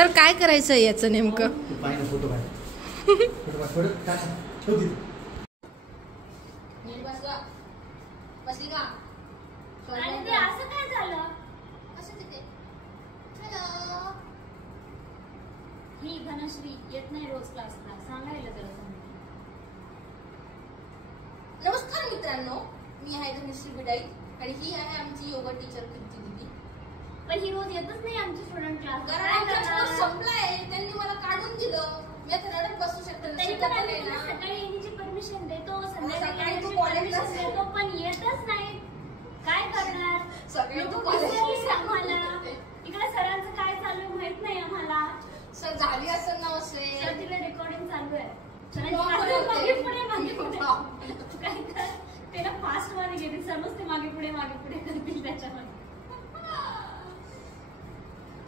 Sir काय करायचं याचं नेमकं? ही धनश्री येत नाही रोज क्लासला, सांगायला जरा समजून. नमस्कार मित्रांनो, मी आहे धनश्री बिडाई आणि ही आहे आमची योगा टीचर कीर्ती दीदी. पण ही रोज येतच नाही आमची स्टुडंट क्लास. कारण आमचा कोर्स संपलाय, त्यांनी मला काढून दिलं. मी आता रडत बसू शकते तरी पण आम्ही सकाळी येण्याची परमिशन देतो, संध्याकाळी सकाळी कॉलेजला देतो, पण येतच नाही. काय करणार? सगळे तू कॉलेजला आम्हाला इकडे सरांचं काय चालू आहे माहित नाही आम्हाला. सर झाली असं नाव से सर तिला रेकॉर्डिंग चालू आहे. त्याला फास्ट मध्ये घेतील, सर्वच ते मागे पुढे करतील त्याच्यामध्ये.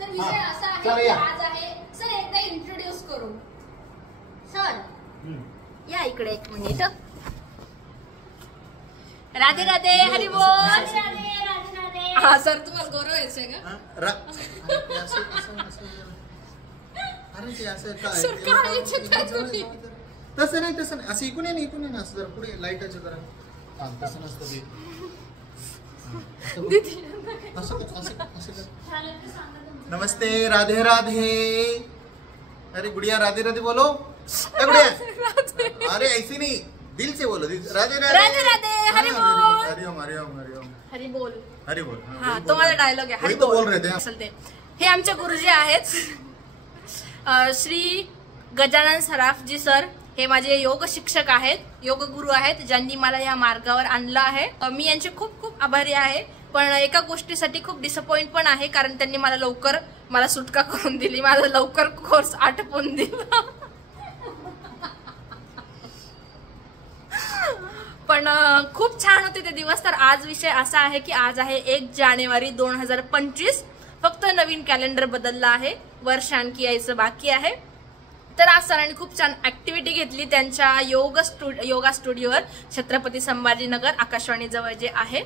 तर विषय असा आहे, आज आहे सर एकदा इंट्रोड्यूस करू. सर या इकडे एक मिनिट. राधे राधे, हरी बोल. राधे राधे. हा सर, तुम्हाला गौरव यायचंय का? तसं नाही असं इकून ये ना, असं जरा पुढे लाईटाच्या जरा तसं नसतं ते. नमस्ते, राधे राधे. अरे गुड़िया राधे राधे बोलो. गुड़िया अरे ऐसी नहीं, दिल से बोलो. राधे राधे, राधे राधे, हरी बोल. हरिओम हरिओम हरिओम. हरी बोल. हरी बोल. हा, तो माझा डायलॉग आहे. हरी बोल रहे थे असेल ते. हे आमचे गुरुजी आहेत, श्री गजानन सराफजी सर. हे माझे योग शिक्षक आहेत, योग गुरु आहेत, ज्यांनी मला या मार्गावर आणलं आहे. मी यांचे खूप खूप आभारी आहे. पण एका गोष्टीसाठी खूप डिसअपॉइंट पण आहे, कारण त्यांनी मला सुटका करून दिली, माझा लवकर कोर्स आटपून दिला. पण खूप छान होते ते दिवस. तर आज विषय असा आहे की आज आहे 1 जानेवारी 2025. फक्त नवीन कॅलेंडर बदलला आहे, वर्ष आणखी यायचं बाकी आहे. तर आज सरांनी खूप छान ऍक्टिव्हिटी घेतली त्यांच्या योगा स्टुडिओवर, छत्रपती संभाजीनगर आकाशवाणी जवळ जे आहे.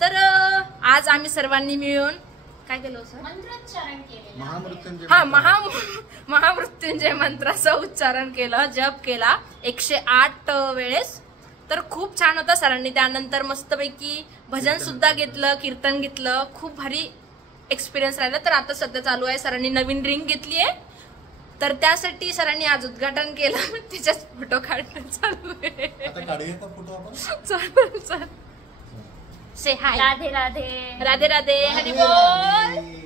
तर आज आम्ही सर्वांनी मिळून काय केलं सर? मंत्रोच्चारण केले. महामृत्युंजय मंत्राचं उच्चारण केलं, जप केला 108 वेळेस. तर खूप छान होता. सरांनी त्यानंतर मस्तपैकी भजन सुद्धा घेतलं, कीर्तन घेतलं. खूप भारी एक्सपिरियन्स राहिला. तर आता सध्या चालू आहे, सरांनी नवीन रिंग घेतली आहे, तर त्यासाठी सरांनी आज उद्घाटन केलं. तिच्याच फोटो काढणं चालू आहे. चालेल. से हाय. राधे राधे. राधे राधे, हरी बोल.